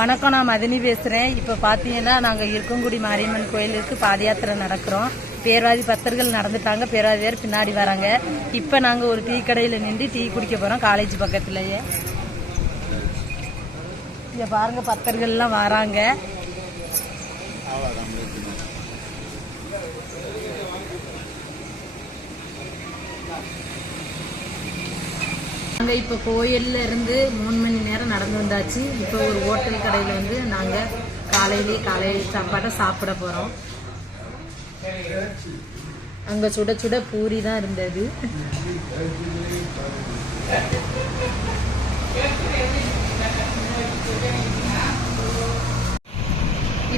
வணக்கம் நான் மதினி பேசுகிறேன் இப்போ பார்த்தீங்கன்னா நாங்கள் இருக்கங்குடி மாரியம்மன் கோயிலுக்கு பாத யாத்திரை நடக்கிறோம். பேர்வாதி பக்தர்கள் நடந்துட்டாங்க. பேர்வாதியார் பின்னாடி வராங்க. இப்போ நாங்கள் ஒரு டீ கடையில் நின்று டீ குடிக்க போகிறோம் காலேஜ் பக்கத்துலேயே. இங்கே பாருங்கள் பக்தர்கள்லாம் வராங்க. நாங்கள் இப்போ கோயிலில் இருந்து மூணு மணி நேரம் நடந்து வந்தாச்சு. இப்போ ஒரு ஹோட்டல் கடையில் வந்து நாங்கள் காலையிலேயே காலை சாப்பாட்டை சாப்பிட போகிறோம் அங்கே சுட சுட பூரி தான் இருந்தது.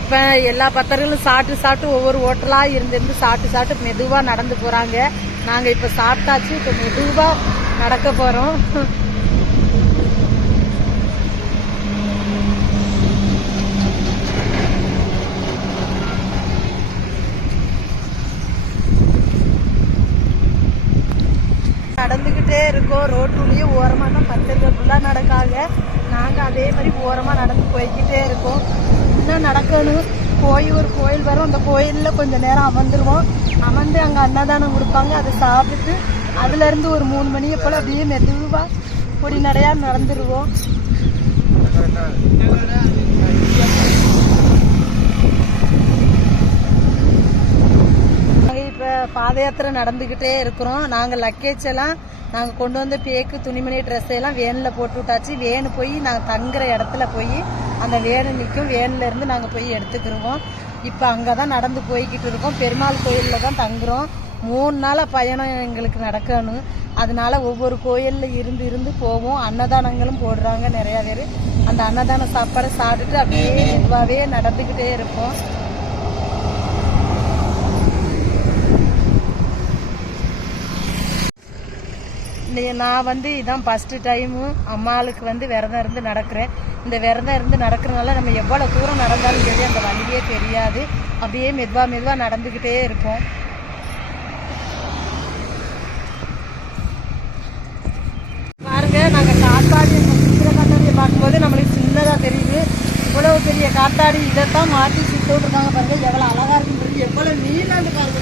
இப்போ எல்லா பத்தர்களும் சாப்பிட்டு சாப்பிட்டு ஒவ்வொரு ஹோட்டலாக இருந்திருந்து சாப்பிட்டு சாப்பிட்டு மெதுவாக நடந்து போகிறாங்க நாங்கள் இப்போ சாப்பிட்டாச்சு. இப்போ மெதுவாக நடக்க போகிறோம் நடந்துக்கிட்டே இருக்கோம். ரோட்டுலேயும் ஓரமாக தான் பத்திரிக்கை ஃபுல்லாக நடக்காங்க. நாங்கள் அதே மாதிரி ஓரமாக நடந்து போய்கிட்டே இருக்கோம். என்ன நடக்கணும் போய் ஒரு கோயில் வரும். அந்த கோயிலில் கொஞ்சம் நேரம் அமர்ந்துருவோம். அமர்ந்து அங்கே அன்னதானம் கொடுப்பாங்க. அதை சாப்பிட்டு அதுலேருந்து ஒரு மூணு மணியை போல் அப்படியே மெதுவாக பொடி நடையாக நடந்துருவோம் நாங்கள் இப்போ பாத யாத்திரை நடந்துக்கிட்டே இருக்கிறோம். நாங்கள் லக்கேஜ் எல்லாம் நாங்கள் கொண்டு வந்த பேக்கு துணிமணி ட்ரெஸ் எல்லாம் வேனில் போட்டு விட்டாச்சு. வேனு போய் நாங்கள் தங்குற இடத்துல போய் அந்த வேனு நிற்கும் வேனில் இருந்து நாங்கள் போய் எடுத்துக்கிருவோம். இப்போ அங்கே தான் நடந்து போய்கிட்டு இருக்கோம். பெருமாள் கோயிலில் தான் தங்குறோம். மூணு நாளாக பயணம் எங்களுக்கு நடக்கணும். அதனால ஒவ்வொரு கோயிலில் இருந்து இருந்து போவோம். அன்னதானங்களும் போடுறாங்க நிறையா பேர். அந்த அன்னதான சாப்பாடை சாப்பிட்டுட்டு அப்படியே இதுவாகவே நடந்துக்கிட்டே இருப்போம். நான் வந்து இதான் ஃபஸ்ட்டு டைமு அம்மாளுக்கு வந்து விரதம் இருந்து நடக்கிறேன். இந்த விரதம் இருந்து நடக்கிறனால நம்ம எவ்வளோ தூரம் நடந்தாலும் சரி அந்த வழியே தெரியாது. அப்படியே மெதுவாக மெதுவாக நடந்துக்கிட்டே இருப்போம். பாருங்க நாங்கள் காத்தாடி சுற்றுற காத்தாடியை பார்க்கும்போது நம்மளுக்கு சின்னதாக தெரியுது. இவ்வளோ பெரிய காத்தாடி இதைத்தான் மாற்றி சுத்த விட்ருக்காங்க பாருங்க. எவ்வளோ அழகாக இருக்குன்றது எவ்வளோ நீளாண்டு பாருங்க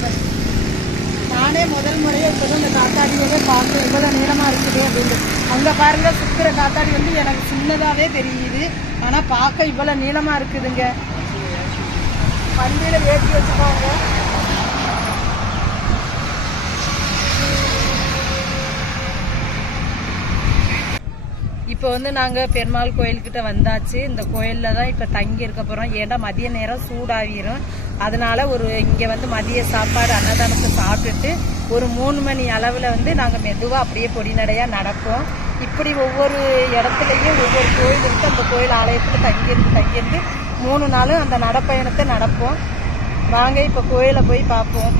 நானே முதல் முறையாக இப்போ இந்த காத்தாடியவே பார்க்குறேன் இவ்வளோ நீளமாக இருக்குது அப்படின்ட்டு அங்கே பாருங்க சுற்றுற காத்தாடி வந்து எனக்கு சின்னதாகவே தெரியுது. ஆனால் பார்க்க இவ்வளோ நீளமாக இருக்குதுங்க. வண்டியில் ஏற்றி வச்சுக்கோங்க. இப்போ வந்து நாங்கள் பெருமாள் கோயில்கிட்ட வந்தாச்சு. இந்த கோயிலில் தான் இப்போ தங்கி இருக்க போகிறோம் ஏன்னா மதிய நேரம் சூடாகிரும். அதனால ஒரு இங்கே வந்து மதிய சாப்பாடு அன்னதானத்தை சாப்பிட்டுட்டு ஒரு மூணு மணி அளவில் வந்து நாங்கள் மெதுவாக அப்படியே பொடிநடையாக நடப்போம். இப்படி ஒவ்வொரு இடத்துலையும் ஒவ்வொரு கோயில் இருக்குது அந்த கோயில் ஆலயத்தில் தங்கியிருந்து தங்கியிருந்து மூணு நாளும் அந்த நடப்பயணத்தை நடப்போம். வாங்க இப்போ கோயிலை போய் பார்ப்போம்.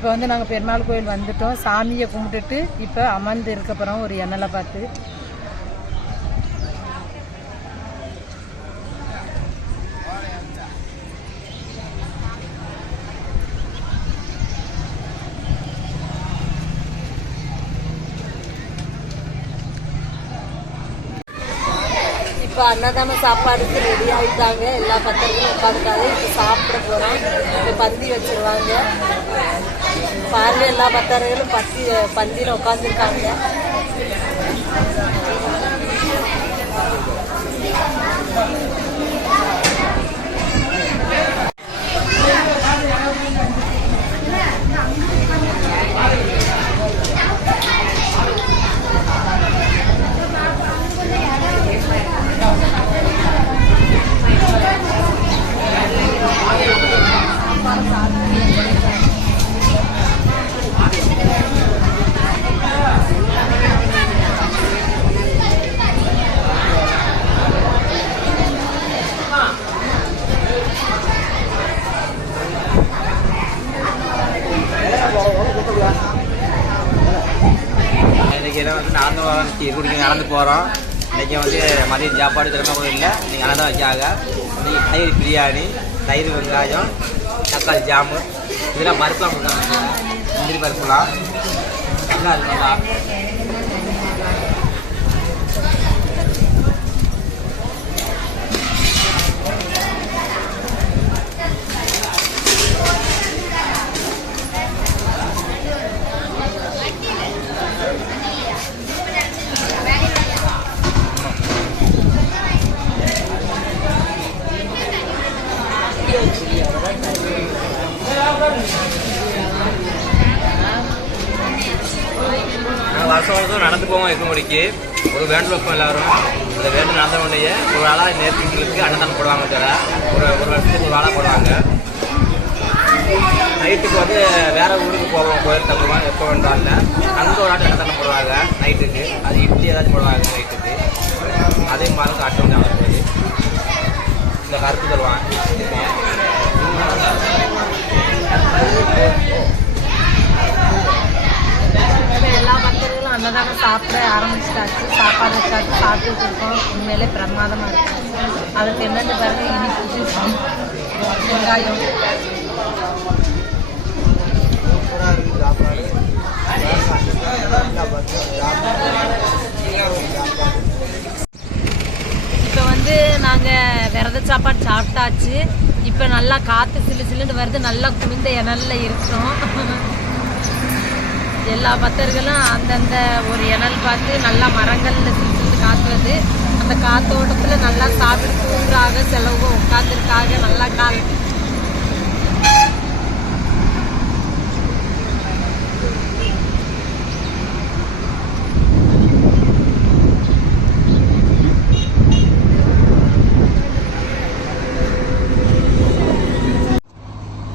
இப்போ வந்து நாங்கள் பெருமாள் கோயில் வந்துட்டோம். சாமியை கும்பிட்டுட்டு இப்போ அமர்ந்து இருக்க போகிறோம் ஒரு எண்ணலை பார்த்து. இப்போ அன்னதான சாப்பாடுக்கு ரெடி ஆகிட்டாங்க எல்லா பத்திரங்களும் உட்காந்துட்டாங்க இப்போ சாப்பிட போகிறோம் இப்போ பந்தி வச்சிருவாங்க. பாருங்க எல்லா பத்திரங்களும் பத்தி பந்தியில் உட்காந்துருக்காங்க டீ குடிக்க நடந்து போகிறோம் இன்றைக்கி வந்து மதியம் சாப்பாடு திறமை கூட இல்லை. இன்னைக்கு தான் வச்சாங்க. இன்றைக்கி தயிர் பிரியாணி தயிர் வெங்காயம் தக்காளி ஜாமு. இதெல்லாம் பருப்புலாம் கொடுத்தாங்க. முந்திரி பருப்புலாம். நல்லா இருக்கும். நல்லா நாங்கள் வருஷம் வருஷம் நடந்து போவோம் ஒரு வேண்டு வைப்போம் எல்லாரும் அந்த வேண்டு நடந்த ஒரு ஆளாக நேர்த்திங்களுக்கு அன்னதானம் போடுவாங்க தவிர ஒரு ஒரு வருஷத்துக்கு ஒரு ஆளாக போடுவாங்க. நைட்டுக்கு வந்து வேற ஊருக்கு போவோம் கோயில் தங்குவோம் எப்போ வேண்டாம் இல்லை அங்கே ஒரு ஆட்டு அன்னதானம் போடுவாங்க நைட்டுக்கு. அது இட்லி ஏதாச்சும் போடுவாங்க நைட்டுக்கு. அதே மாதிரி காட்டு வந்து இந்த கருத்து தருவான் உண்மையிலே எல்லா பக்தர்களும் அன்னதானம் சாப்பிட ஆரம்பிச்சிட்டாச்சு. சாப்பாடு வச்சாச்சு. சாப்பிட்டுட்டு இருக்கோம். உண்மையிலே பிரமாதமாக இருக்கு. அதுக்கு என்னென்னு பாருங்க இனிப்பு வெங்காயம். இப்போ வந்து நாங்கள் விரத சாப்பாடு சாப்பிட்டாச்சு. இப்போ நல்லா காற்று சில்லு சில்லுன்னு வருது. நல்லா குளிர்ந்த இணல்ல இருக்கிறோம். எல்லா பக்தர்களும் அந்தந்த ஒரு இணல் பார்த்து நல்லா மரங்கள்ல சிலு சிலுன்னு அந்த காத்தோட்டத்தில் நல்லா சாப்பிட்டு தூங்குறாங்க செலவு உட்காந்துருக்காங்க நல்லா கால்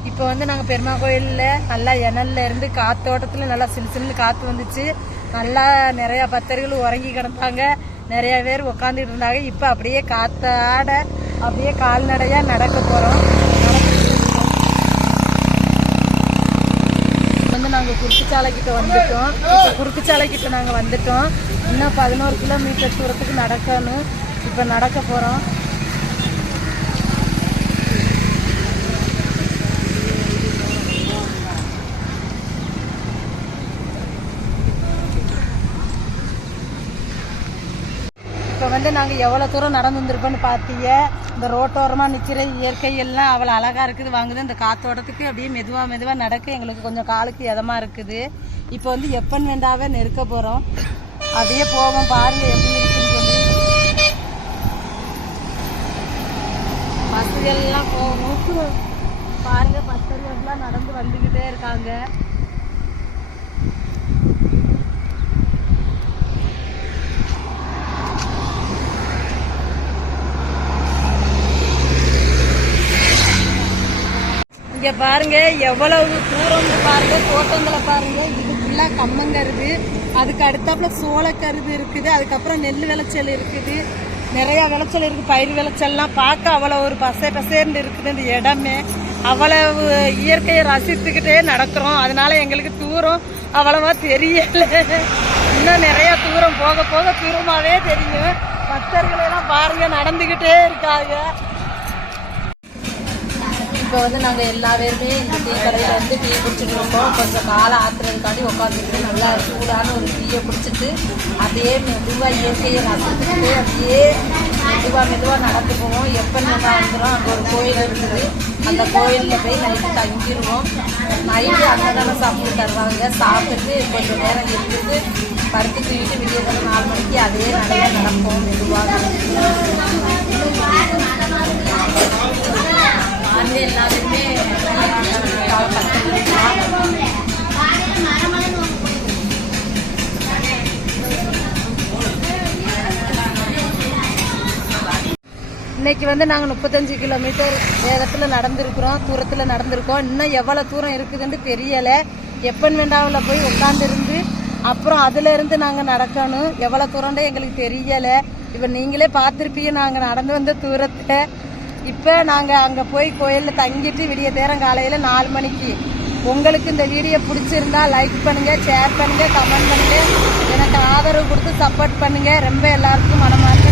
இப்போ வந்து நாங்கள் பெருமா கோயிலில் நல்லா இணல்ல இருந்து காத்தோட்டத்தில் நல்லா சிலு சிலுன்னு காற்று வந்துச்சு. நல்லா நிறைய பக்தர்கள் உறங்கி கிடந்தாங்க. நிறைய பேர் உட்காந்துட்டு இருந்தாங்க. இப்போ அப்படியே காத்தாட அப்படியே கால்நடையாக நடக்க போகிறோம் வந்து நாங்கள் குறுக்குச்சாலை கிட்ட வந்துட்டோம். இப்போ குறுக்குச்சாலை கிட்ட நாங்கள் வந்துட்டோம். இன்னும் பதினோரு கிலோமீட்டர் தூரத்துக்கு நடக்கணும். இப்போ நடக்க போகிறோம் இப்போ வந்து நாங்கள் எவ்வளோ தூரம் நடந்து வந்திருப்போம்னு பார்த்தீங்க இந்த ரோட்டோரமாக நிற்கிற இயற்கை எல்லாம் அவ்வளோ அழகாக இருக்குது. வாங்குது. இந்த காத்தோட்டத்துக்கு அப்படியே மெதுவாக மெதுவாக நடக்க எங்களுக்கு கொஞ்சம் காலுக்கு இதமாக இருக்குது. இப்போ வந்து எப்பன் வேண்டாவே நெருக்க போகிறோம் அப்படியே போவோம். பாருங்க எப்படி இருக்குன்னு சொல்லி. பஸ்ஸுகள்லாம் போகும் பாருங்கள் பஸ்ஸுகள்லாம் நடந்து வந்துக்கிட்டே இருக்காங்க. இங்க பாருங்க எவ்வளவு தூரம் பாருங்க தோட்டங்களை பாருங்க. இது ஃபுல்லா கம்மங்கருது அதுக்கு அடுத்தாப்புல சோளக்கருது இருக்குது. அதுக்கப்புறம் நெல் விளைச்சல் இருக்குது. நிறைய விளைச்சல் இருக்கு. பயிர் விளைச்சல்லாம் பார்க்க அவ்வளோ ஒரு பசை பசேர்னு இருக்குது இந்த இடமே. அவ்வளவு இயற்கையை ரசித்துக்கிட்டே நடக்கிறோம். அதனால எங்களுக்கு தூரம் அவ்வளவா தெரியல. இன்னும் நிறைய தூரம் போக போக தூரமாவே தெரியும். பக்தர்களெல்லாம் பாருங்க நடந்துக்கிட்டே இருக்காங்க. இப்போ வந்து நாங்கள் எல்லா பேருமே இந்த டீ கடையில் வந்து டீ குடிச்சிட்டு இருக்கோம். கொஞ்சம் காலை ஆத்துறதுக்காண்டி உட்காந்துட்டு நல்லா சூடான ஒரு டீயை குடிச்சிட்டு அப்படியே மெதுவாக இயற்கையை ரசிச்சுட்டு அப்படியே மெதுவாக மெதுவாக நடந்து போவோம். எப்போ நம்ம வந்துடும் அங்கே ஒரு கோயில் இருக்குது. அந்த கோயிலில் போய் நைட்டு தங்கிடுவோம் நைட்டு அன்னதானம் சாப்பிட்டு தருவாங்க. சாப்பிட்டுட்டு கொஞ்சம் நேரம் இருந்துட்டு பருத்தி தூக்கிட்டு விடியதான நாலு மணிக்கு அதே நடையாக நடப்போம். மெதுவாக வந்து எல்லாருமே இன்னைக்கு வந்து நாங்கள் முப்பத்தஞ்சு கிலோமீட்டர் வேகத்தில் நடந்திருக்கிறோம் தூரத்தில் நடந்திருக்கோம். இன்னும் எவ்வளோ தூரம் இருக்குதுன்னு தெரியலை. எப்பன் வேண்டாவில் போய் உட்காந்துருந்து அப்புறம் அதுலேருந்து நாங்கள் நடக்கணும். எவ்வளோ தூரம்னு எங்களுக்கு தெரியலை. இப்போ நீங்களே பார்த்துருப்பீங்க நாங்கள் நடந்து வந்த தூரத்தை. இப்போ நாங்கள் அங்கே போய் கோயிலில் தங்கிட்டு விடிய தேரம் காலையில் நாலு மணிக்கு. உங்களுக்கு இந்த வீடியோ பிடிச்சிருந்தா லைக் பண்ணுங்கள் ஷேர் பண்ணுங்கள் கமெண்ட் பண்ணுங்கள் எனக்கு ஆதரவு கொடுத்து சப்போர்ட் பண்ணுங்கள் ரொம்ப எல்லாருக்கும் மனமார்ந்த